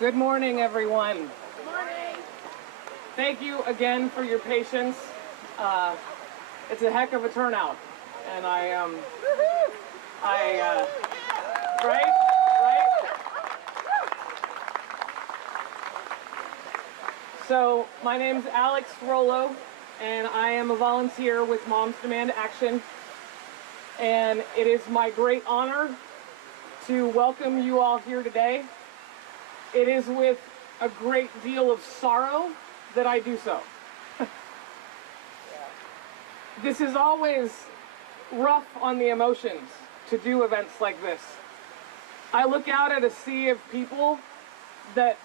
Good morning, everyone. Good morning. Thank you again for your patience. It's a heck of a turnout, and right? So my name's Alex Rollo, and I am a volunteer with Mom's Demand Action, and it is my great honor to welcome you all here today. It is with a great deal of sorrow that I do so. This is always rough on the emotions to do events like this. I look out at a sea of people that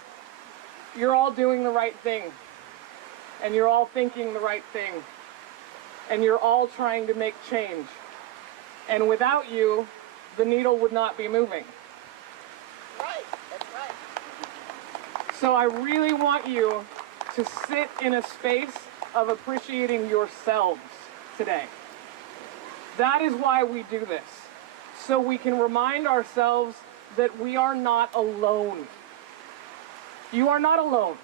you're all doing the right thing, and you're all thinking the right thing, and you're all trying to make change. And without you, the needle would not be moving. Right, that's right. So I really want you to sit in a space of appreciating yourselves today. That is why we do this, so we can remind ourselves that we are not alone. You are not alone.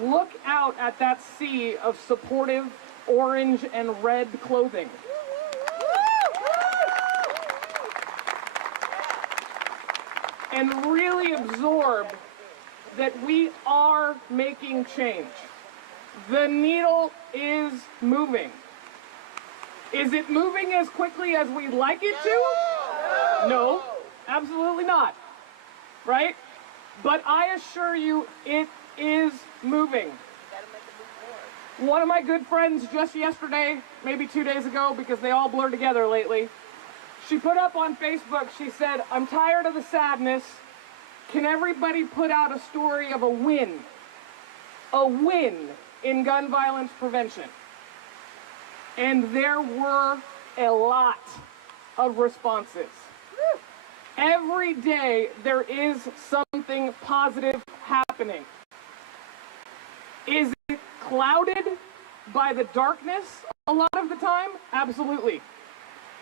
Look out at that sea of supportive orange and red clothing. And really absorb that we are making change. The needle is moving. Is it moving as quickly as we'd like it to? No, absolutely not. Right? But I assure you, it is moving. One of my good friends just yesterday, maybe 2 days ago, because they all blur together lately, she put up on Facebook, she said, "I'm tired of the sadness. Can everybody put out a story of a win in gun violence prevention?" And there were a lot of responses. Every day there is something positive happening. Is it clouded by the darkness a lot of the time? Absolutely.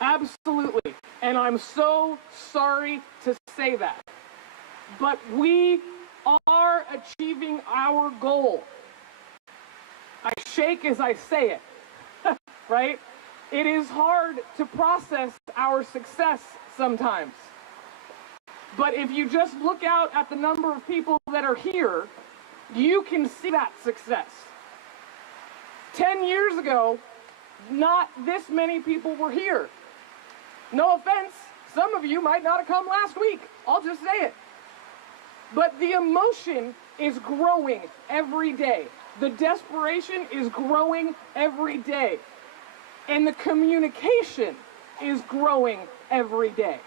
Absolutely. And I'm so sorry to say that. But we are achieving our goal. I shake as I say it, right? It is hard to process our success sometimes. But if you just look out at the number of people that are here, you can see that success. 10 years ago, not this many people were here. No offense, some of you might not have come last week. I'll just say it. But the emotion is growing every day. The desperation is growing every day. And the communication is growing every day.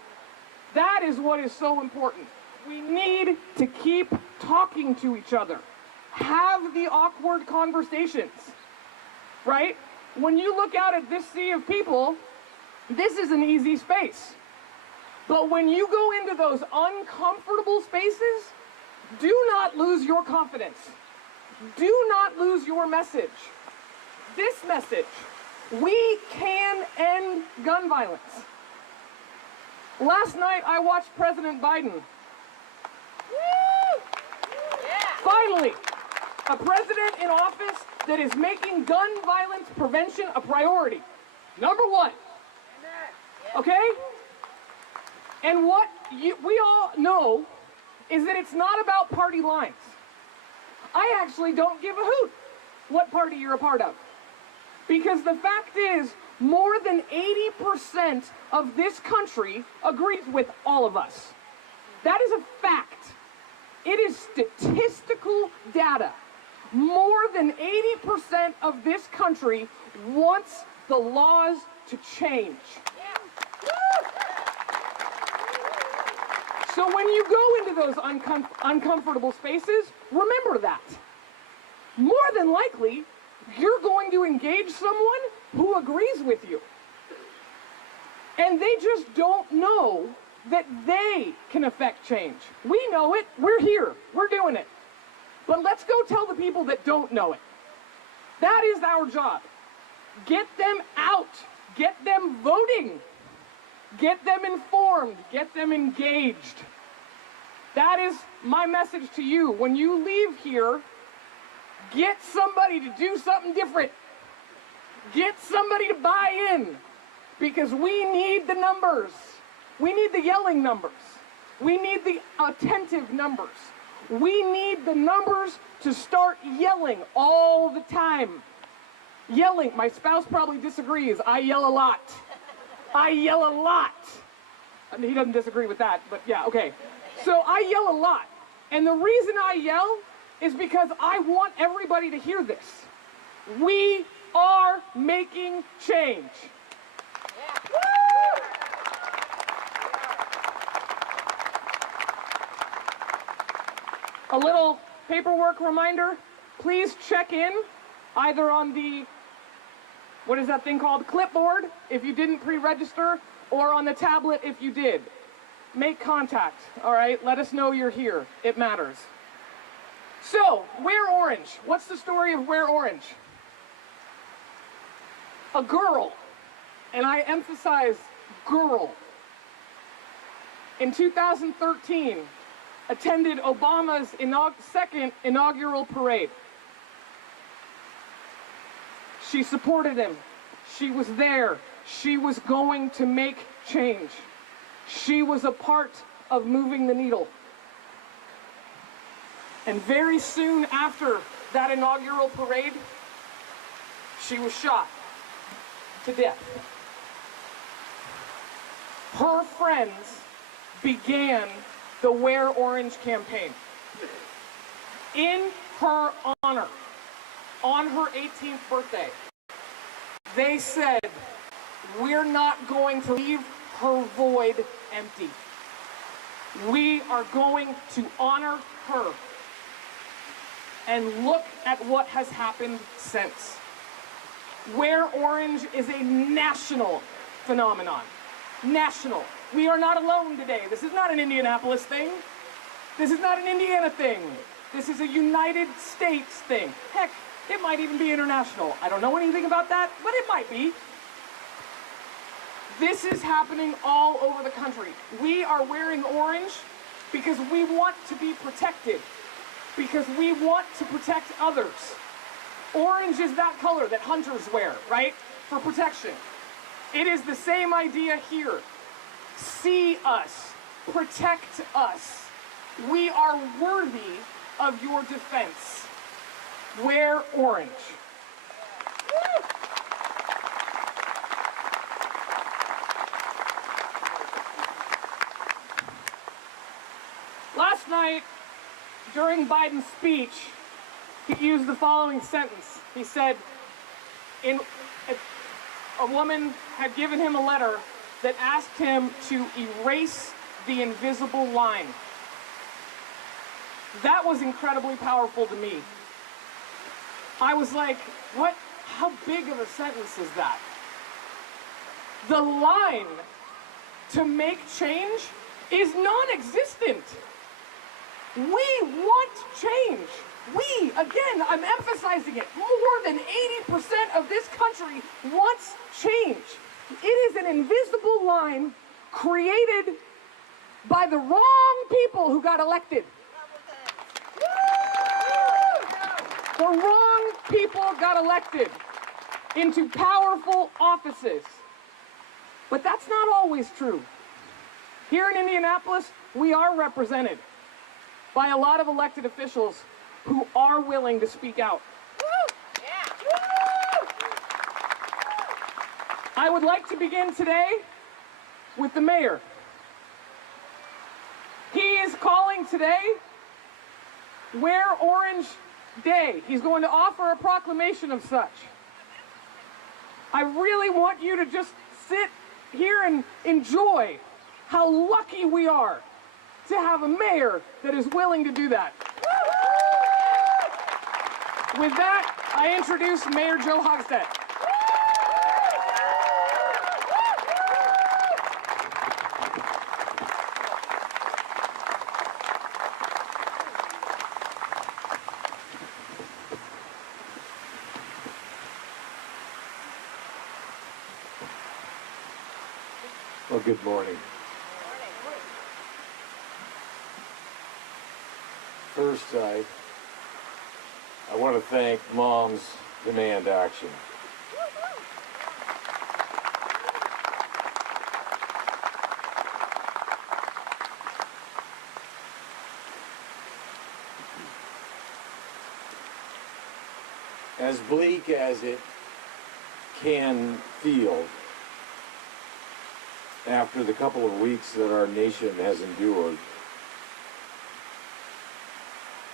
That is what is so important. We need to keep talking to each other. Have the awkward conversations, right? When you look out at this sea of people, this is an easy space. But when you go into those uncomfortable spaces, do not lose your confidence. Do not lose your message. This message, we can end gun violence. Last night I watched President Biden. Finally, a president in office that is making gun violence prevention a priority. Number one. Okay? And what we all know is that it's not about party lines. I actually don't give a hoot what party you're a part of. Because the fact is, more than 80% of this country agrees with all of us. That is a fact. It is statistical data. More than 80% of this country wants the laws to change. So when you go into those uncomfortable spaces, remember that. More than likely, you're going to engage someone who agrees with you. And they just don't know that they can affect change. We know it, we're here, we're doing it. But let's go tell the people that don't know it. That is our job. Get them out, get them voting, get them informed, get them engaged. That is my message to you. When you leave here, get somebody to do something different. Get somebody to buy in, because we need the numbers. We need the yelling numbers. We need the attentive numbers. We need the numbers to start yelling all the time. Yelling, my spouse probably disagrees. I yell a lot. I yell a lot. I mean, he doesn't disagree with that, but yeah, okay. So I yell a lot. And the reason I yell is because I want everybody to hear this. We are making change. Yeah. A little paperwork reminder, please check in either on the, what is that thing called, clipboard if you didn't pre-register, or on the tablet if you did. Make contact, all right? Let us know you're here. It matters. So, Wear Orange. What's the story of Wear Orange? A girl, and I emphasize girl, in 2013, attended Obama's second inaugural parade. She supported him. She was there. She was going to make change. She was a part of moving the needle. And very soon after that inaugural parade, she was shot to death. Her friends began the Wear Orange campaign in her honor, on her 18th birthday. They said, we're not going to leave her void empty. We are going to honor her. And look at what has happened since. Wear Orange is a national phenomenon. National. We are not alone today. This is not an Indianapolis thing. This is not an Indiana thing. This is a United States thing. Heck, it might even be international. I don't know anything about that, but it might be. This is happening all over the country. We are wearing orange because we want to be protected, because we want to protect others. Orange is that color that hunters wear, right? For protection. It is the same idea here. See us. Protect us. We are worthy of your defense. Wear orange. Last night, during Biden's speech, he used the following sentence. He said, a woman had given him a letter that asked him to erase the invisible line. That was incredibly powerful to me. I was like, what? How big of a sentence is that? The line to make change is non-existent. We want change. We, again, I'm emphasizing it, more than 80% of this country wants change. It is an invisible line created by the wrong people who got elected. The wrong people got elected into powerful offices. But that's not always true. Here in Indianapolis, we are represented by a lot of elected officials who are willing to speak out. I would like to begin today with the mayor. He is calling today Wear Orange Day. He's going to offer a proclamation of such. I really want you to just sit here and enjoy how lucky we are to have a mayor that is willing to do that. With that, I introduce Mayor Joe Hogsett. Well, good morning. First, I want to thank Mom's Demand Action. As bleak as it can feel after the couple of weeks that our nation has endured,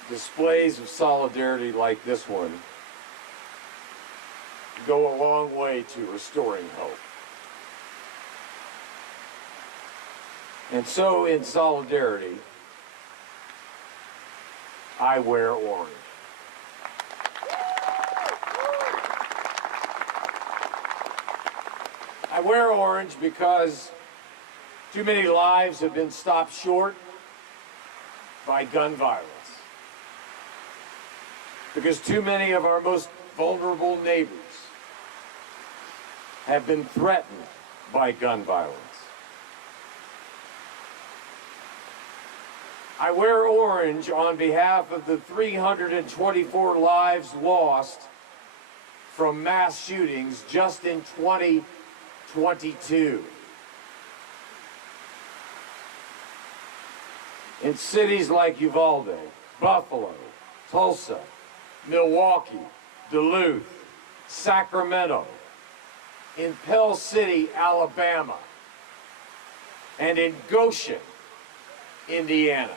displays of solidarity like this one go a long way to restoring hope. And so, in solidarity, I wear orange. I wear orange because too many lives have been stopped short by gun violence. Because too many of our most vulnerable neighbors have been threatened by gun violence. I wear orange on behalf of the 324 lives lost from mass shootings just in 2022. In cities like Uvalde, Buffalo, Tulsa, Milwaukee, Duluth, Sacramento, in Pell City, Alabama, and in Goshen, Indiana,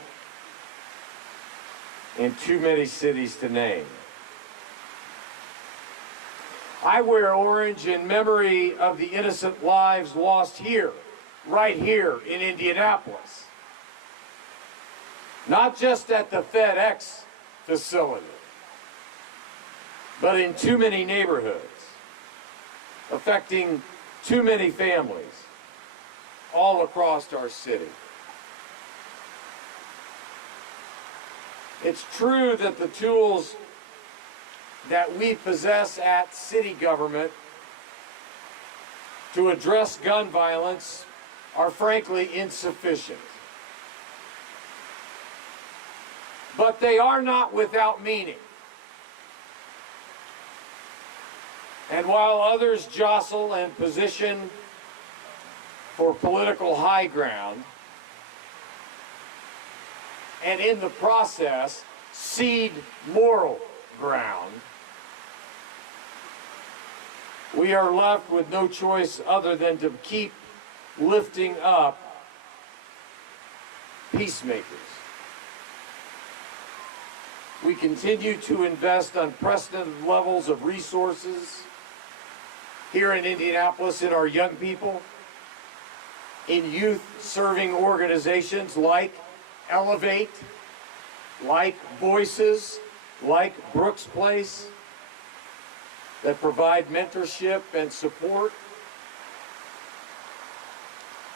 and too many cities to name. I wear orange in memory of the innocent lives lost here, right here in Indianapolis. Not just at the FedEx facility, but in too many neighborhoods, affecting too many families all across our city. It's true that the tools that we possess at city government to address gun violence are frankly insufficient. But they are not without meaning. And while others jostle and position for political high ground, and in the process cede moral ground, we are left with no choice other than to keep lifting up peacemakers. We continue to invest unprecedented levels of resources here in Indianapolis in our young people, in youth-serving organizations like Elevate, like Voices, like Brooks Place, that provide mentorship and support,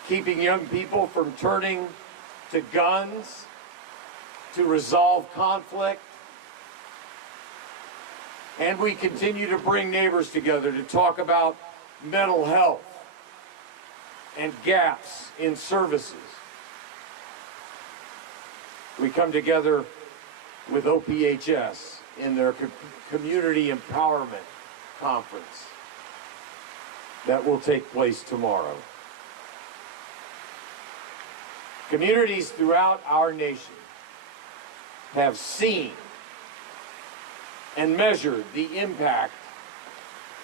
keeping young people from turning to guns to resolve conflict. And we continue to bring neighbors together to talk about mental health and gaps in services. We come together with OPHS in their Community Empowerment Conference that will take place tomorrow. Communities throughout our nation have seen and measured the impact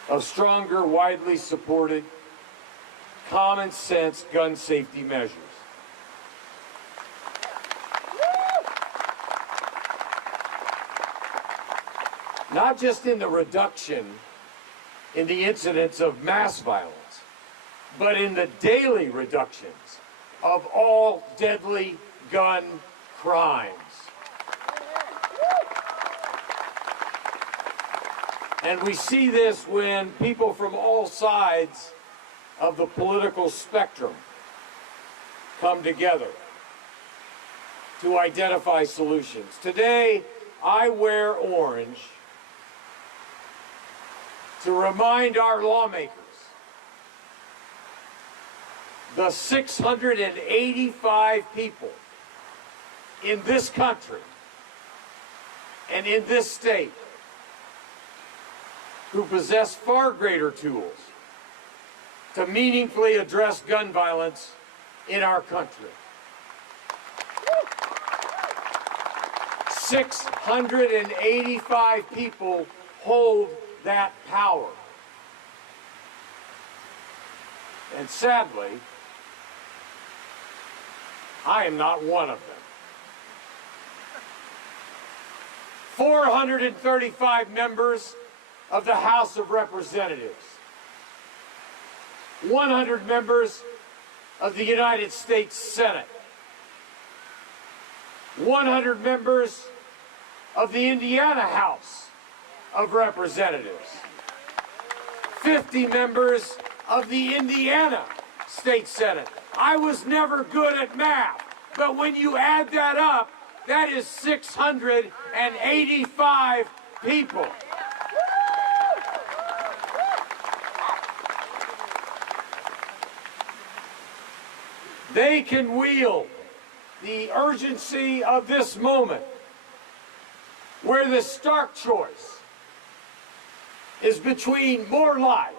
of stronger, widely supported, common sense gun safety measures. not just in the reduction in the incidence of mass violence, but in the daily reductions of all deadly gun crimes. And we see this when people from all sides of the political spectrum come together to identify solutions. Today, I wear orange to remind our lawmakers the 685 people in this country and in this state who possess far greater tools to meaningfully address gun violence in our country. 685 people hold that power. And sadly, I am not one of them. 435 members of the House of Representatives, 100 members of the United States Senate, 100 members of the Indiana House of Representatives, 50 members of the Indiana State Senate. I was never good at math, but when you add that up, that is 685 people. They can wield the urgency of this moment, where the stark choice is between more life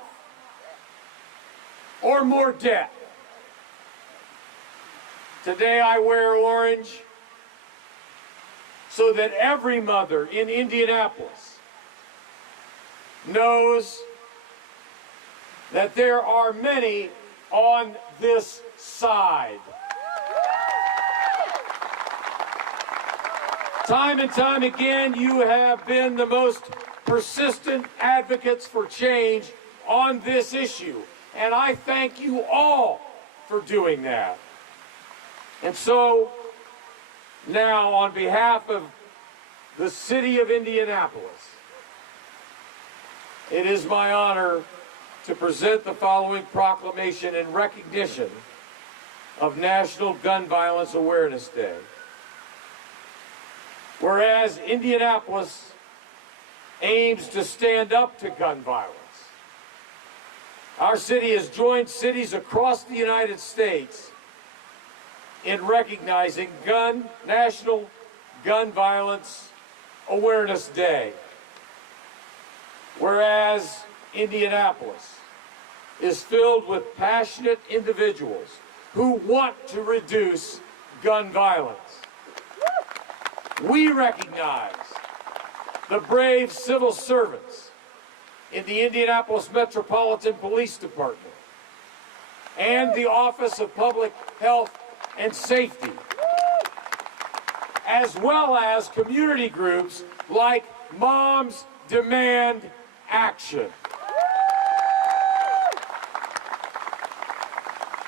or more death. Today I wear orange so that every mother in Indianapolis knows that there are many on this side. Time and time again, you have been the most persistent advocates for change on this issue, and I thank you all for doing that. And so, now, on behalf of the city of Indianapolis, it is my honor to present the following proclamation in recognition of National Gun Violence Awareness Day. Whereas Indianapolis aims to stand up to gun violence, our city has joined cities across the United States in recognizing National Gun Violence Awareness Day. Whereas Indianapolis is filled with passionate individuals who want to reduce gun violence. We recognize the brave civil servants in the Indianapolis Metropolitan Police Department and the Office of Public Health and Safety, as well as community groups like Moms Demand Action,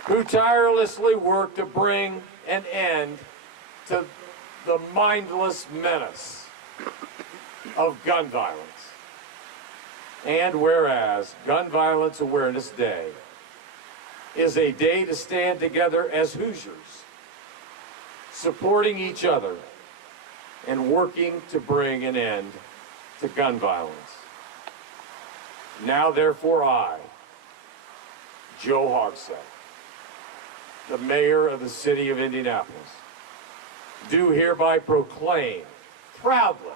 who tirelessly work to bring an end to the mindless menace of gun violence. And whereas Gun Violence Awareness Day is a day to stand together as Hoosiers, supporting each other and working to bring an end to gun violence. Now, therefore, I, Joe Hogsett, the mayor of the city of Indianapolis, do hereby proclaim, proudly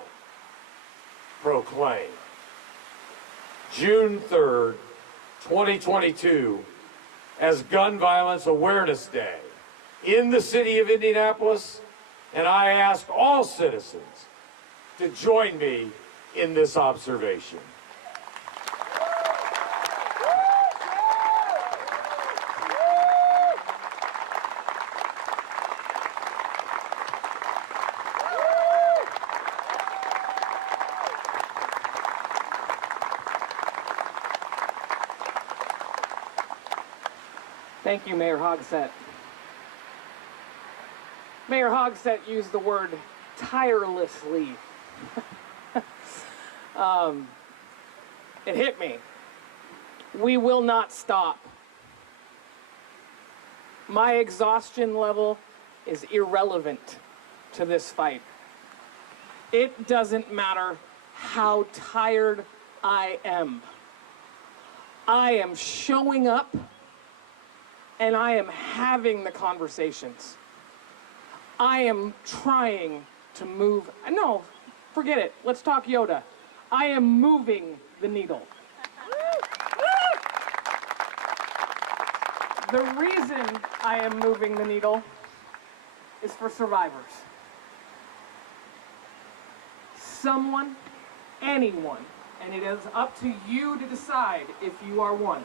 proclaim, June 3rd, 2022, as Gun Violence Awareness Day in the city of Indianapolis, and I ask all citizens to join me in this observation. Thank you, Mayor Hogsett. Mayor Hogsett used the word tirelessly. It hit me. We will not stop. My exhaustion level is irrelevant to this fight. It doesn't matter how tired I am. I am showing up and I am having the conversations. I am trying to move. No, forget it. Let's talk Yoda. I am moving the needle. The reason I am moving the needle is for survivors. Someone, anyone, and it is up to you to decide if you are one.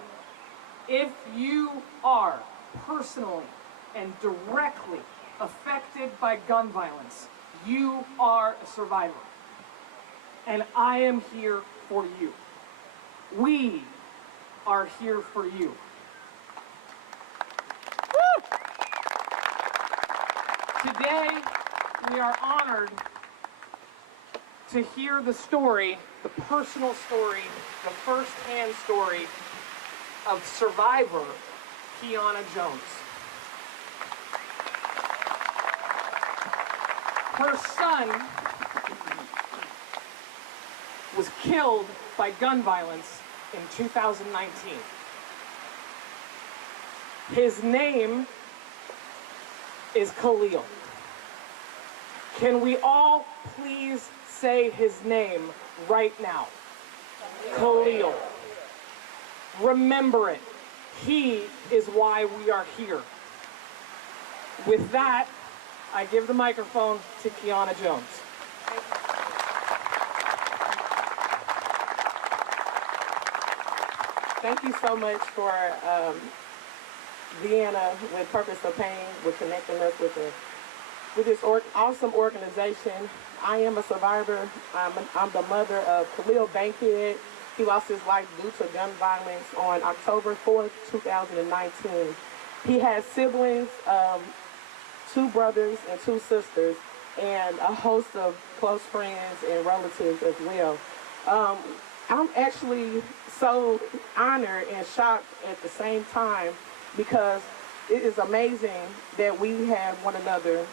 If you are personally and directly affected by gun violence, you are a survivor. And I am here for you. We are here for you. Woo! Today, we are honored to hear the story, the personal story, the first-hand story of survivor Kiana Jones. Her son was killed by gun violence in 2019. His name is Khalil. Can we all please say his name right now? Khalil. Remember it. He is why we are here. With that, I give the microphone to Kiana Jones. Thank you so much for Vienna with Purpose of Pain, with connecting us with this awesome organization. I am a survivor. I'm the mother of Khalil Bankhead. He lost his life due to gun violence on October 4th, 2019. He has siblings, 2 brothers and 2 sisters, and a host of close friends and relatives as well. I'm actually so honored and shocked at the same time, because it is amazing that we have one another,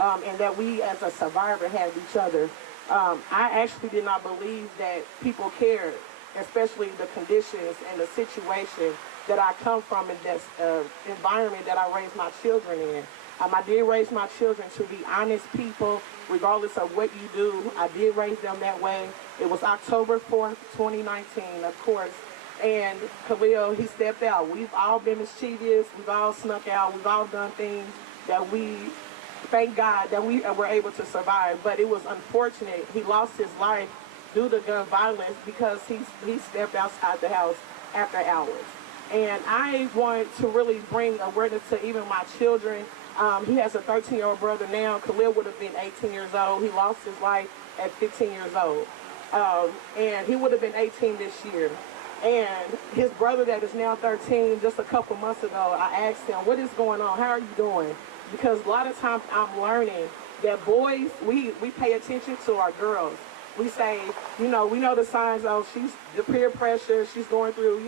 and that we as a survivor have each other. I actually did not believe that people cared, especially the conditions and the situation that I come from in this environment that I raised my children in. I did raise my children to be honest people, regardless of what you do. I did raise them that way. It was October 4th, 2019, of course. And Khalil, he stepped out. We've all been mischievous. We've all snuck out. We've all done things that we, thank God, that we were able to survive. But it was unfortunate. He lost his life due to gun violence because he stepped outside the house after hours. And I want to really bring awareness to even my children. He has a 13-year-old brother now. Khalil would have been 18 years old. He lost his life at 15 years old. And he would have been 18 this year. And his brother that is now 13, just a couple months ago, I asked him, what is going on? How are you doing? Because a lot of times I'm learning that boys, we pay attention to our girls. We say, we know the signs of she's the peer pressure, she's going through,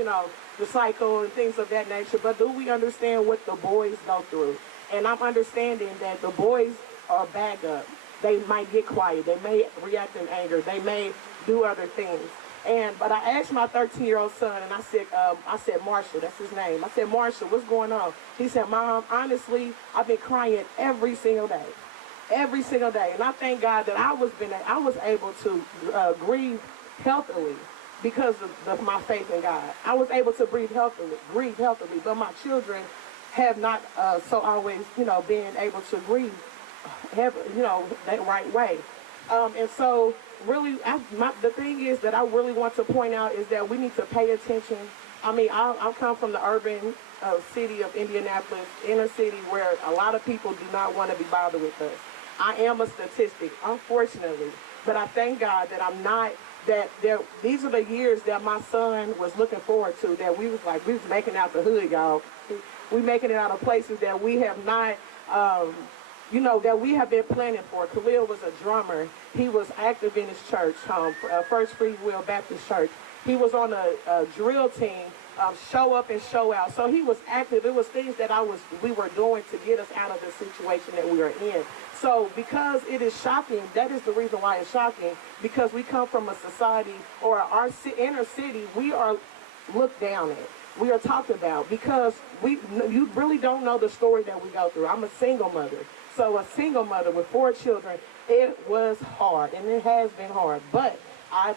the cycle and things of that nature. But do we understand what the boys go through? And I'm understanding that the boys are back up. They might get quiet. They may react in anger. They may do other things. But I asked my 13-year-old son, and I said, Marshall, that's his name. I said, Marshall, what's going on? He said, Mom, honestly, I've been crying every single day. Every single day. And I thank God that I was able to grieve healthily because of my faith in God. I was able to grieve healthily, but my children have not so always, been able to grieve, that right way. And so really, the thing is that I really want to point out is that we need to pay attention. I come from the urban city of Indianapolis, inner city, where a lot of people do not want to be bothered with us. I am a statistic, unfortunately, but I thank God that I'm not, these are the years that my son was looking forward to, that we was making out the hood, y'all. We making it out of places that we have not, that we have been planning for. Khalil was a drummer. He was active in his church, First Free Will Baptist Church. He was on a drill team, show up and show out. So he was active. It was things that we were doing to get us out of the situation that we are in. So because it is shocking, that is the reason why it's shocking, because we come from a society, or our inner city, we are looked down at. We are talked about because you really don't know the story that we go through. I'm a single mother. So a single mother with 4 children, it was hard, and it has been hard. But I'm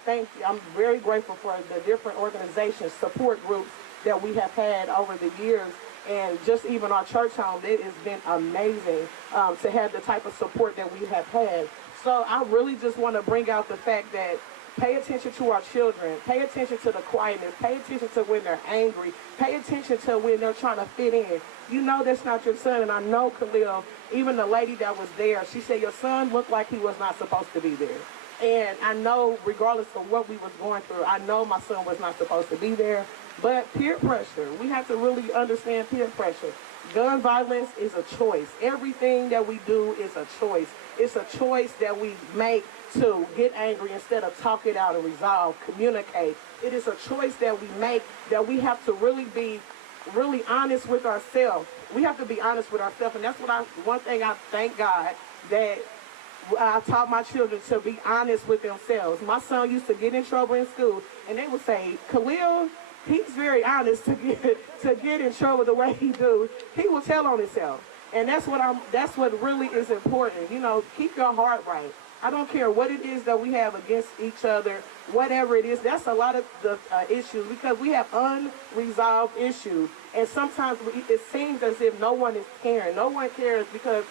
very grateful for the different organizations, support groups that we have had over the years, and just even our church home. It has been amazing to have the type of support that we have had. So I really just want to bring out the fact that pay attention to our children, pay attention to the quietness, pay attention to when they're angry, pay attention to when they're trying to fit in. You know that's not your son, and I know Khalil, even the lady that was there, she said your son looked like he was not supposed to be there. And I know, regardless of what we was going through, I know my son was not supposed to be there. But peer pressure, we have to really understand peer pressure. Gun violence is a choice. Everything that we do is a choice. It's a choice that we make to get angry instead of talk it out and resolve, communicate. It is a choice that we make that we have to really be really honest with ourselves. We have to be honest with ourselves, and that's one thing I thank God that I taught my children to be honest with themselves. My son used to get in trouble in school, and they would say, Khalil, he's very honest to get in trouble the way he do. He will tell on himself. And that's what really is important. Keep your heart right. I don't care what it is that we have against each other, whatever it is. That's a lot of the issues, because we have unresolved issues. And sometimes it seems as if no one is caring. No one cares, because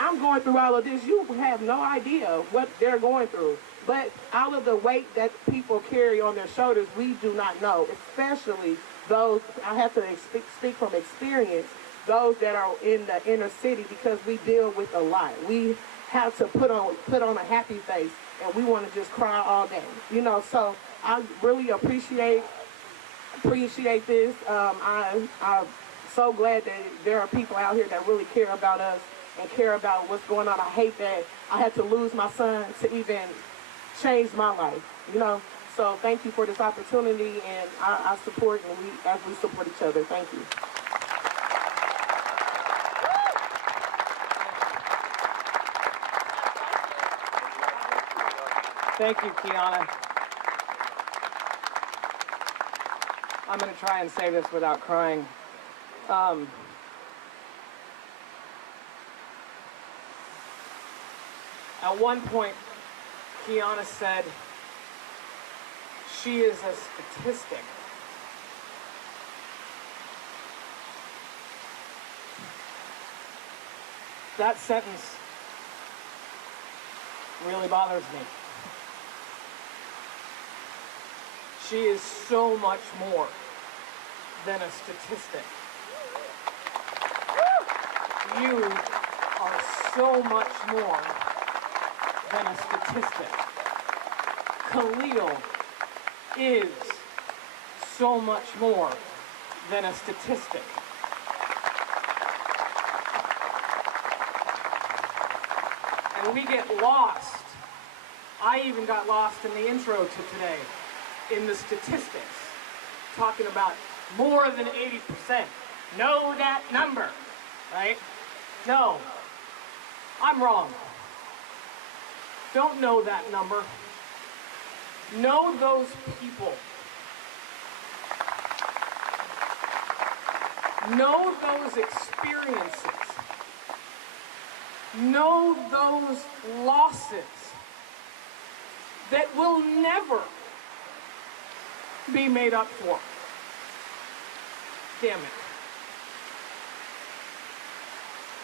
I'm going through all of this. You have no idea what they're going through. But all of the weight that people carry on their shoulders, we do not know, especially those, I have to speak from experience, those that are in the inner city, because we deal with a lot. We have to put on a happy face, and we want to just cry all day. So I really appreciate this. I'm so glad that there are people out here that really care about us and care about what's going on. I hate that I had to lose my son to even change my life, So thank you for this opportunity, and I support, and we support each other. Thank you. Thank you, Kiana. I'm going to try and say this without crying. At one point, Kiana said she is a statistic. That sentence really bothers me. She is so much more than a statistic. You are so much more than a statistic. Khalil is so much more than a statistic. And we get lost. I even got lost in the intro to today in the statistics, talking about more than 80%. Know that number, right? No, I'm wrong. Don't know that number. Know those people. Know those experiences. Know those losses that will never be made up for. Damn it.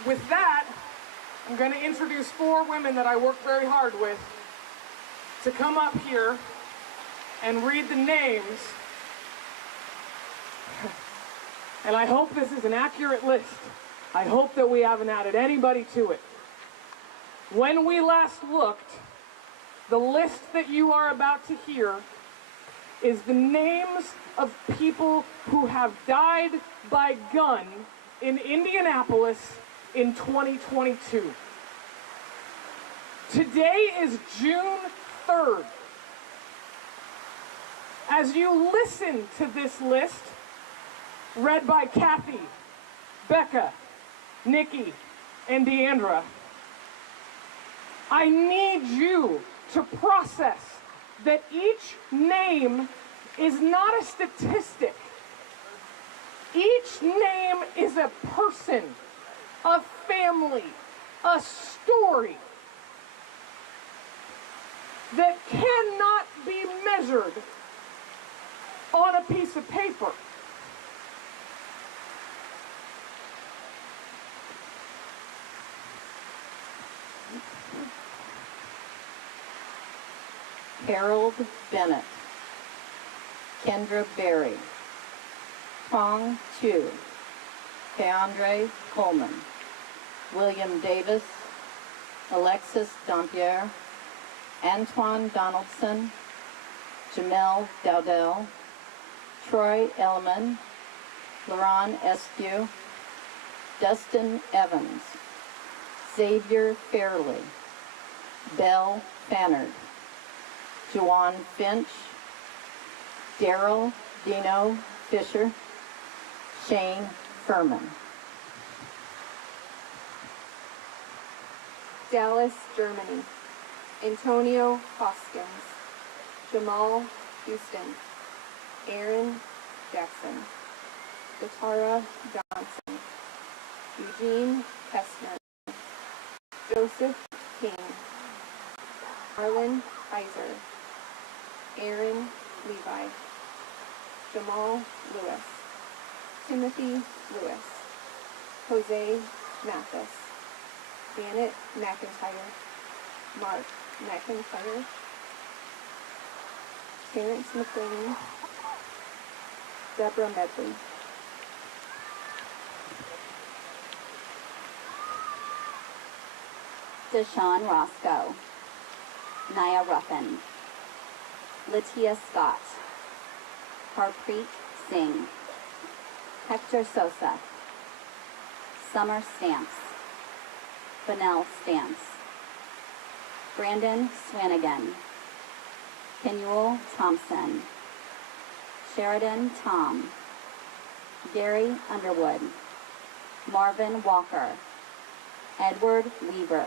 With that, I'm going to introduce 4 women that I worked very hard with to come up here and read the names. And I hope this is an accurate list. I hope that we haven't added anybody to it. When we last looked, the list that you are about to hear is the names of people who have died by gun in Indianapolis in 2022. Today is June 3rd. As you listen to this list, read by Kathy, Becca, Nikki, and Deandra, I need you to process that each name is not a statistic. Each name is a person, a family, a story that cannot be measured on a piece of paper. Harold Bennett, Kendra Berry, Tong Chu, Keandre Coleman, William Davis, Alexis Dampier, Antoine Donaldson, Jamel Dowdell, Troy Elliman, Laron Eskew, Dustin Evans, Xavier Fairley, Belle Fannard, Juwan Finch, Daryl Dino Fisher, Shane Furman. Dallas, Germany. Antonio Hoskins, Jamal Houston, Aaron Jackson, Gatara Johnson, Eugene Kestner, Joseph King, Arlen Kaiser, Aaron Levi, Jamal Lewis, Timothy Lewis, Jose Mathis, Janet McIntyre, Mark McIntyre, Terrence McLean, Deborah Medley. Deshaun Roscoe, Naya Ruffin, Latia Scott, Harpreet Singh, Hector Sosa, Summer Stamps, Fennell Stamps, Brandon Swanigan, Kenuel Thompson, Sheridan Tom, Gary Underwood, Marvin Walker, Edward Weaver,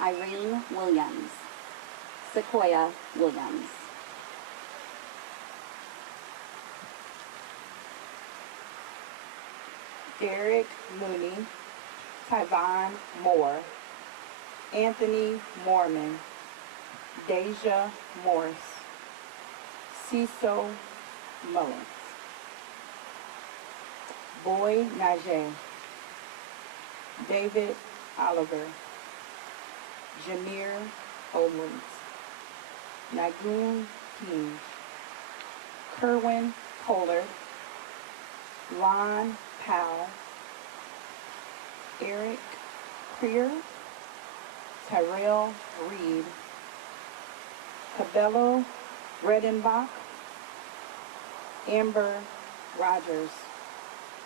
Irene Williams, Sequoia Williams. Derek Mooney, Tyvon Moore, Anthony Mormon, Deja Morris, Cecil Mullins, Boy Najee, David Oliver, Jameer Owens, Nagoon King, Kerwin Kohler, Lon Powell, Eric Creer, Tyrell Reed, Cabello Redenbach, Amber Rogers.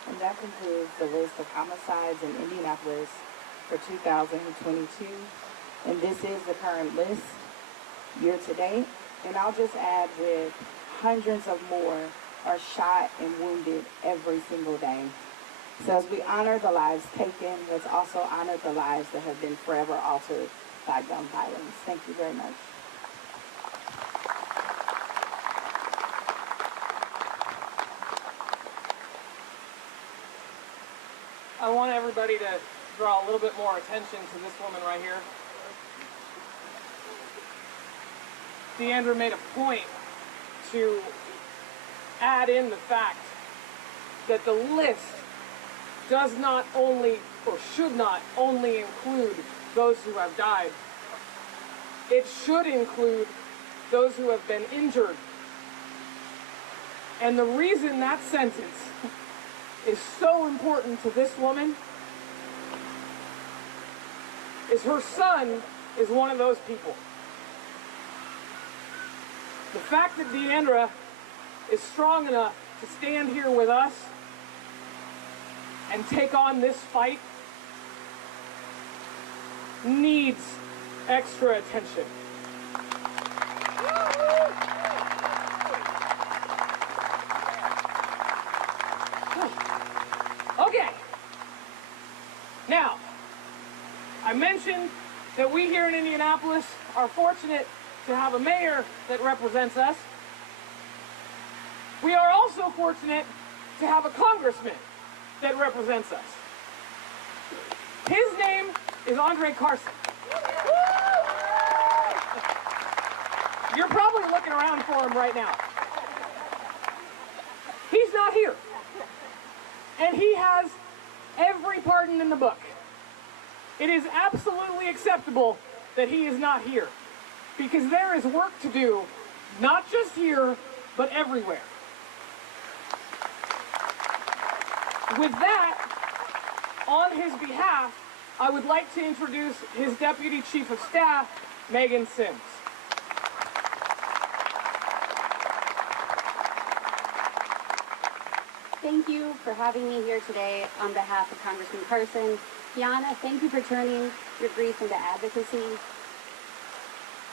And that concludes the list of homicides in Indianapolis for 2022. And this is the current list year to date. And I'll just add, with hundreds of more are shot and wounded every single day. So as we honor the lives taken, let's also honor the lives that have been forever altered by gun violence. Thank you very much. I want everybody to draw a little bit more attention to this woman right here. Deandra made a point to add in the fact that the list does not only, or should not only include those who have died. It should include those who have been injured. And the reason that sentence is so important to this woman is her son is one of those people. The fact that Deandra is strong enough to stand here with us and take on this fight needs extra attention. Okay. Now, I mentioned that we here in Indianapolis are fortunate to have a mayor that represents us. We are also fortunate to have a congressman that represents us. His name is Andre Carson. You're probably looking around for him right now. He's not here. And he has every pardon in the book. It is absolutely acceptable that he is not here, because there is work to do, not just here, but everywhere. With that, on his behalf, I would like to introduce his Deputy Chief of Staff, Megan Sims. Thank you for having me here today on behalf of Congressman Carson. Yana, thank you for turning your grief into advocacy.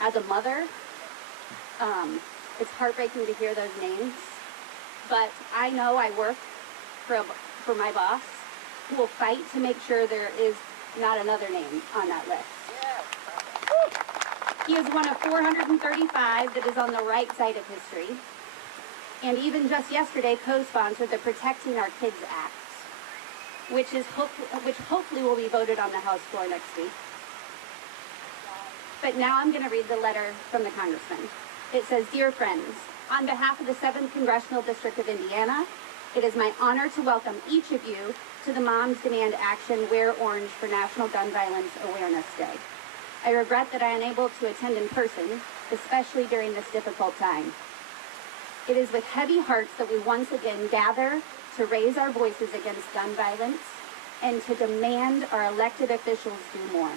As a mother, it's heartbreaking to hear those names, but I know I work for my boss, who will fight to make sure there is not another name on that list. He is one of 435 that is on the right side of history, and even just yesterday co-sponsored the Protecting Our Kids Act, which hopefully will be voted on the House floor next week. But now I'm going to read the letter from the congressman. It says, "Dear friends, on behalf of the 7th Congressional District of Indiana, it is my honor to welcome each of you to the Moms Demand Action Wear Orange for National Gun Violence Awareness Day. I regret that I am unable to attend in person, especially during this difficult time. It is with heavy hearts that we once again gather to raise our voices against gun violence and to demand our elected officials do more.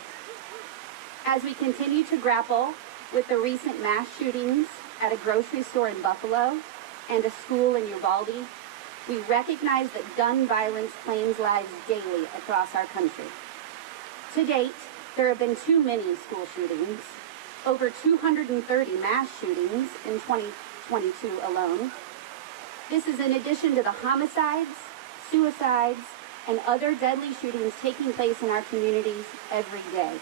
As we continue to grapple with the recent mass shootings at a grocery store in Buffalo and a school in Uvalde, we recognize that gun violence claims lives daily across our country. To date, there have been too many school shootings, over 230 mass shootings in 2022 alone. This is in addition to the homicides, suicides, and other deadly shootings taking place in our communities every day.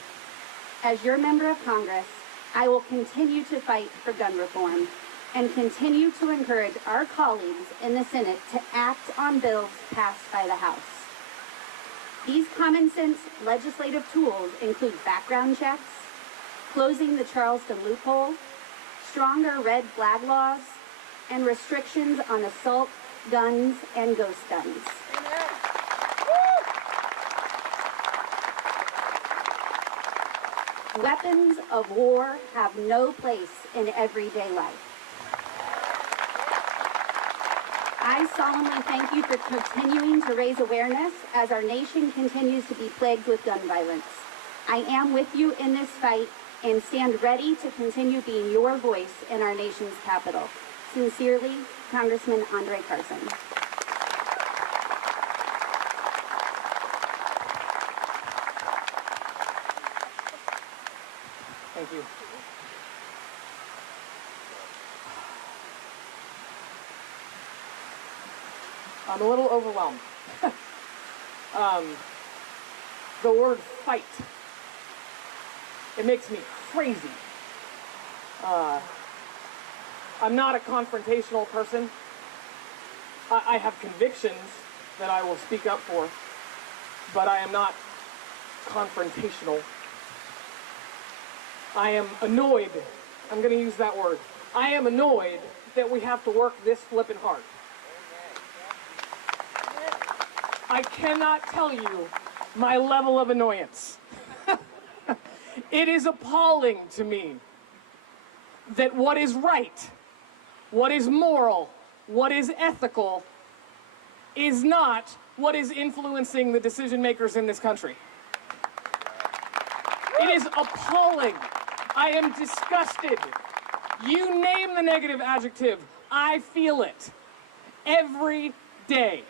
As your member of Congress, I will continue to fight for gun reform and continue to encourage our colleagues in the Senate to act on bills passed by the House. These common sense legislative tools include background checks, closing the Charleston loophole, stronger red flag laws, and restrictions on assault, guns, and ghost guns. Weapons of war have no place in everyday life. I solemnly thank you for continuing to raise awareness as our nation continues to be plagued with gun violence. I am with you in this fight and stand ready to continue being your voice in our nation's capital. Sincerely, Congressman Andre Carson. Thank you. I'm a little overwhelmed. The word fight, it makes me crazy. I'm not a confrontational person. I have convictions that I will speak up for, but I am not confrontational. I am annoyed. I'm going to use that word. I am annoyed that we have to work this flippin' hard. I cannot tell you my level of annoyance. It is appalling to me that what is right, what is moral, what is ethical, is not what is influencing the decision makers in this country. It is appalling. I am disgusted. You name the negative adjective, I feel it every day.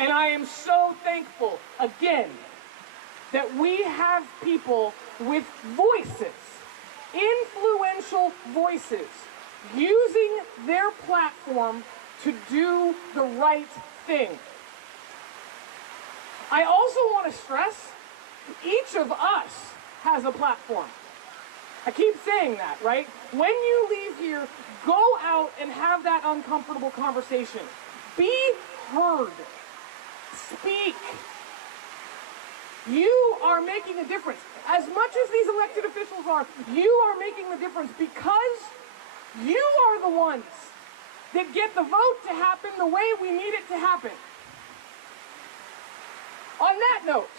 And I am so thankful, again, that we have people with voices, influential voices, using their platform to do the right thing. I also want to stress, each of us has a platform. I keep saying that, right? When you leave here, go out and have that uncomfortable conversation. Be heard. Speak. You are making a difference. As much as these elected officials are, you are making the difference because you are the ones that get the vote to happen the way we need it to happen. On that note,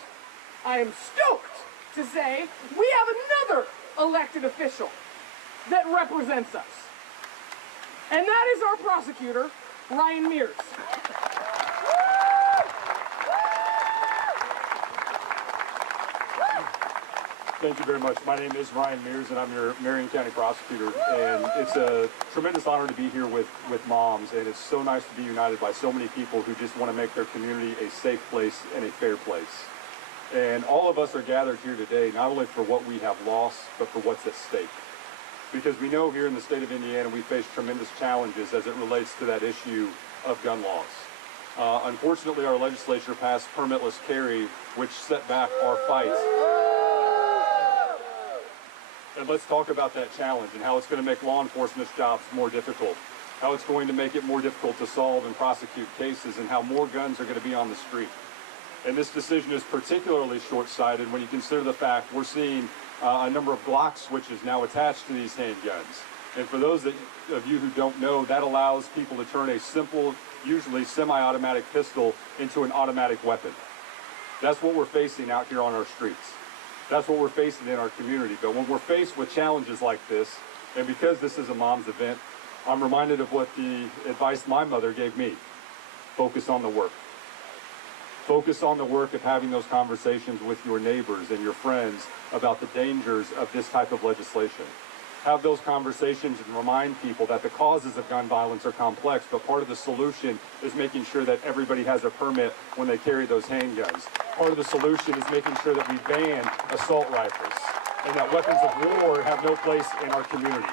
I am stoked to say we have another elected official that represents us. And that is our prosecutor, Ryan Mears. Thank you very much. My name is Ryan Mears, and I'm your Marion County prosecutor. And it's a tremendous honor to be here with moms, and it's so nice to be united by so many people who just want to make their community a safe place and a fair place. And all of us are gathered here today, not only for what we have lost, but for what's at stake. Because we know here in the state of Indiana, we face tremendous challenges as it relates to that issue of gun laws. Unfortunately, our legislature passed permitless carry, which set back our fight. And let's talk about that challenge and how it's going to make law enforcement's jobs more difficult, how it's going to make it more difficult to solve and prosecute cases, and how more guns are going to be on the street. And this decision is particularly short-sighted when you consider the fact we're seeing a number of Glock switches now attached to these handguns. And for those of you who don't know, that allows people to turn a simple, usually semi-automatic pistol into an automatic weapon. That's what we're facing out here on our streets. That's what we're facing in our community. But when we're faced with challenges like this, and because this is a mom's event, I'm reminded of what the advice my mother gave me. Focus on the work. Focus on the work of having those conversations with your neighbors and your friends about the dangers of this type of legislation. Have those conversations and remind people that the causes of gun violence are complex, but part of the solution is making sure that everybody has a permit when they carry those handguns. Part of the solution is making sure that we ban assault rifles and that weapons of war have no place in our community.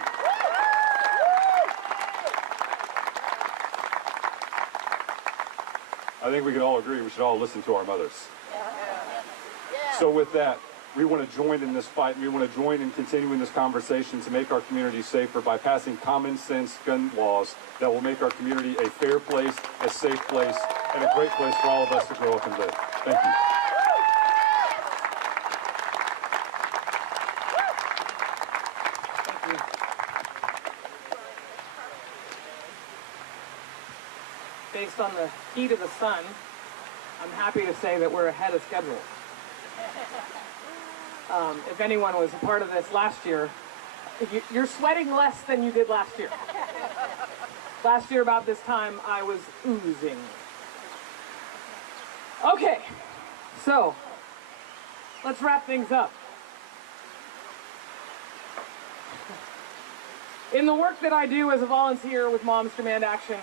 I think we can all agree we should all listen to our mothers. So with that, we want to join in this fight, and we want to join in continuing this conversation to make our community safer by passing common sense gun laws that will make our community a fair place, a safe place, and a great place for all of us to grow up and live. Thank you. Based on the heat of the sun, I'm happy to say that we're ahead of schedule. If anyone was a part of this last year, you're sweating less than you did last year. Last year about this time, I was oozing. Okay, so let's wrap things up. In the work that I do as a volunteer with Moms Demand Action,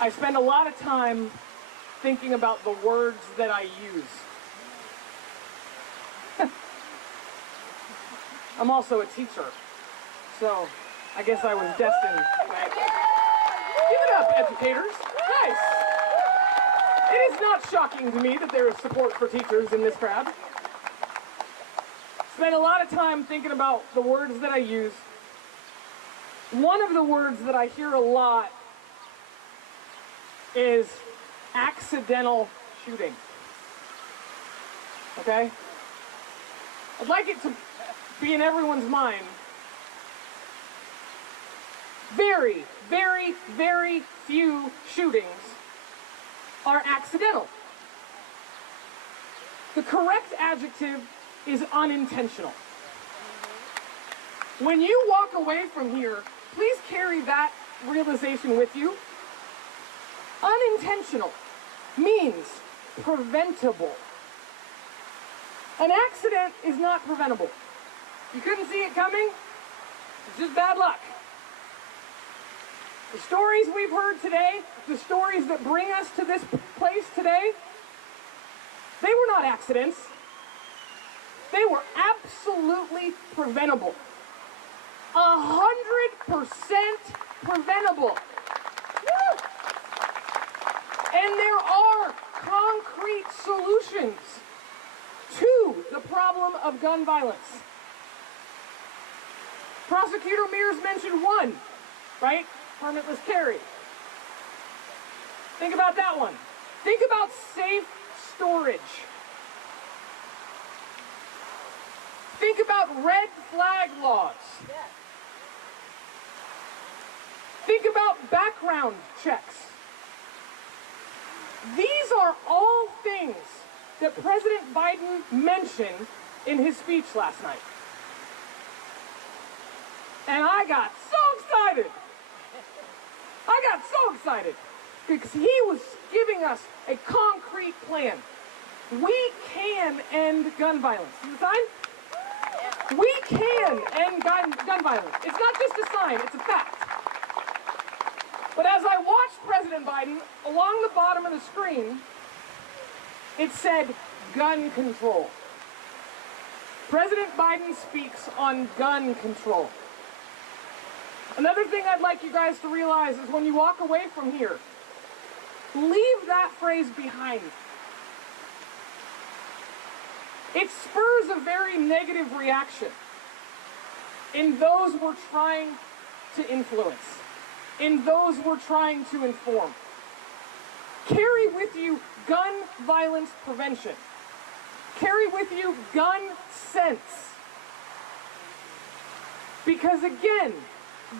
I spend a lot of time thinking about the words that I use. I'm also a teacher, so I guess I was destined, right? Give it up, educators. Nice. It is not shocking to me that there is support for teachers in this crowd. Spend a lot of time thinking about the words that I use. One of the words that I hear a lot is accidental shooting. Okay? I'd like it to be in everyone's mind. Very, very, very few shootings are accidental. The correct adjective is unintentional. When you walk away from here, please carry that realization with you. Unintentional means preventable. An accident is not preventable. You couldn't see it coming, it's just bad luck. The stories we've heard today, the stories that bring us to this place today, they were not accidents. They were absolutely preventable. 100% preventable. Woo! And there are concrete solutions to the problem of gun violence. Prosecutor Mears mentioned one, right? Permitless carry. Think about that one. Think about safe storage. Think about red flag laws. Think about background checks. These are all things that President Biden mentioned in his speech last night. And I got so excited. Because he was giving us a concrete plan. We can end gun violence. Is it sign? We can end gun violence. It's not just a sign, it's a fact. But as I watched President Biden, along the bottom of the screen, it said gun control. President Biden speaks on gun control. Another thing I'd like you guys to realize is when you walk away from here, leave that phrase behind. It spurs a very negative reaction in those we're trying to influence, in those we're trying to inform. Carry with you gun violence prevention. Carry with you gun sense. Because again,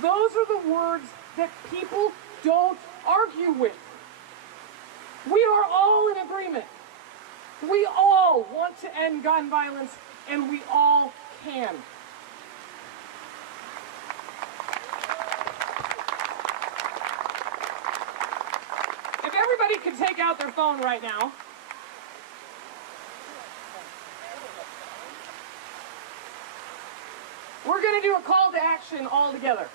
those are the words that people don't argue with. We are all in agreement. We all want to end gun violence, and we all can. If everybody could take out their phone right now. We're going to do a call to action all together.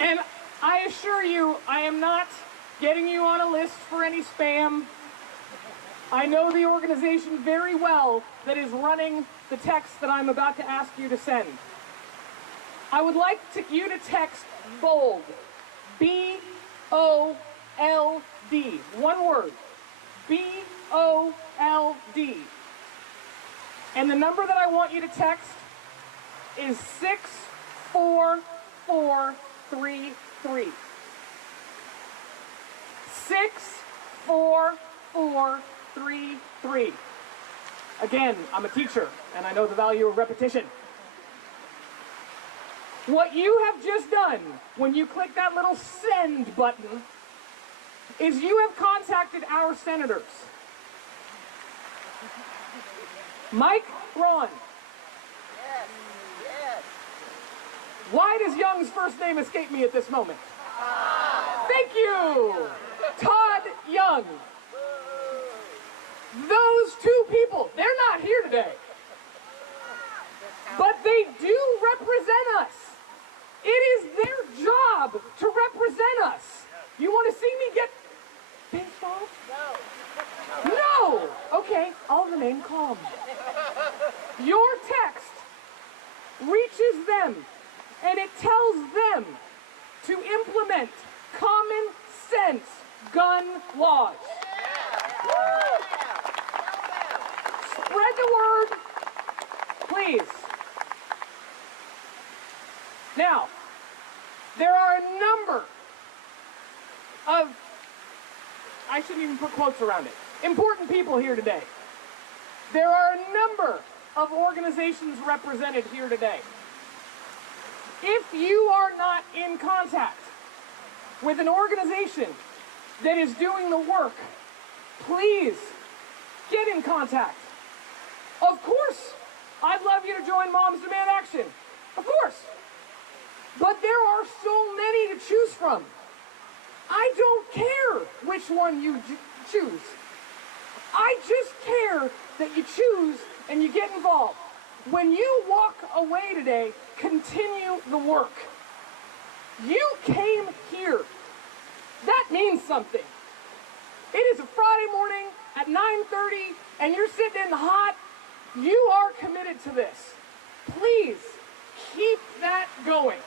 And I assure you, I am not getting you on a list for any spam. I know the organization very well that is running the text that I'm about to ask you to send. I would like you to text BOLD, B-O-L-D, one word, B-O-L-D. And the number that I want you to text is 64433. 64433. Again, I'm a teacher, and I know the value of repetition. What you have just done when you click that little send button is you have contacted our senators. Mike Braun. Yes. Why does Young's first name escape me at this moment? Thank you! Todd Young. Those two people, they're not here today. But they do represent us. It is their job to represent us. You want to see me get pissed off? No! Okay, I'll remain calm. Your text reaches them, and it tells them to implement common sense gun laws. Spread the word, please. Now, there are a number of, I shouldn't even put quotes around it, important people here today. There are a number of organizations represented here today. If you are not in contact with an organization that is doing the work, please get in contact. Of course, I'd love you to join Moms Demand Action. Of course. But there are so many to choose from. I don't care which one you choose. I just care that you choose and you get involved. When you walk away today, continue the work. You came here. That means something. It is a Friday morning at 9:30 and you're sitting in the hot. You are committed to this. Please keep that going.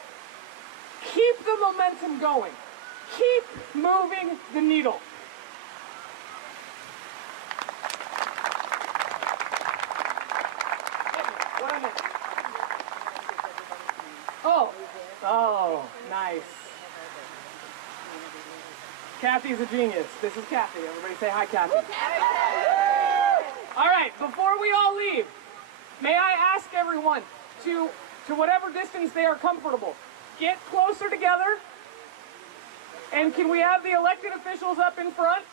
Keep the momentum going. Keep moving the needle. Oh, nice. Kathy's a genius. This is Kathy. Everybody say hi, Kathy. All right, before we all leave, may I ask everyone to whatever distance they are comfortable, get closer together. And can we have the elected officials up in front?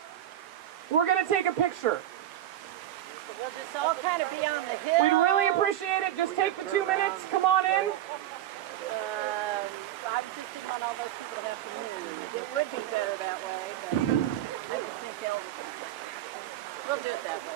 We're going to take a picture. We'll just all kind of be on the hill. We'd really appreciate it. Just take the 2 minutes. Come on in. I just didn't want all those people to have to move. It would be better that way, but I just think they'll. We'll do it that way.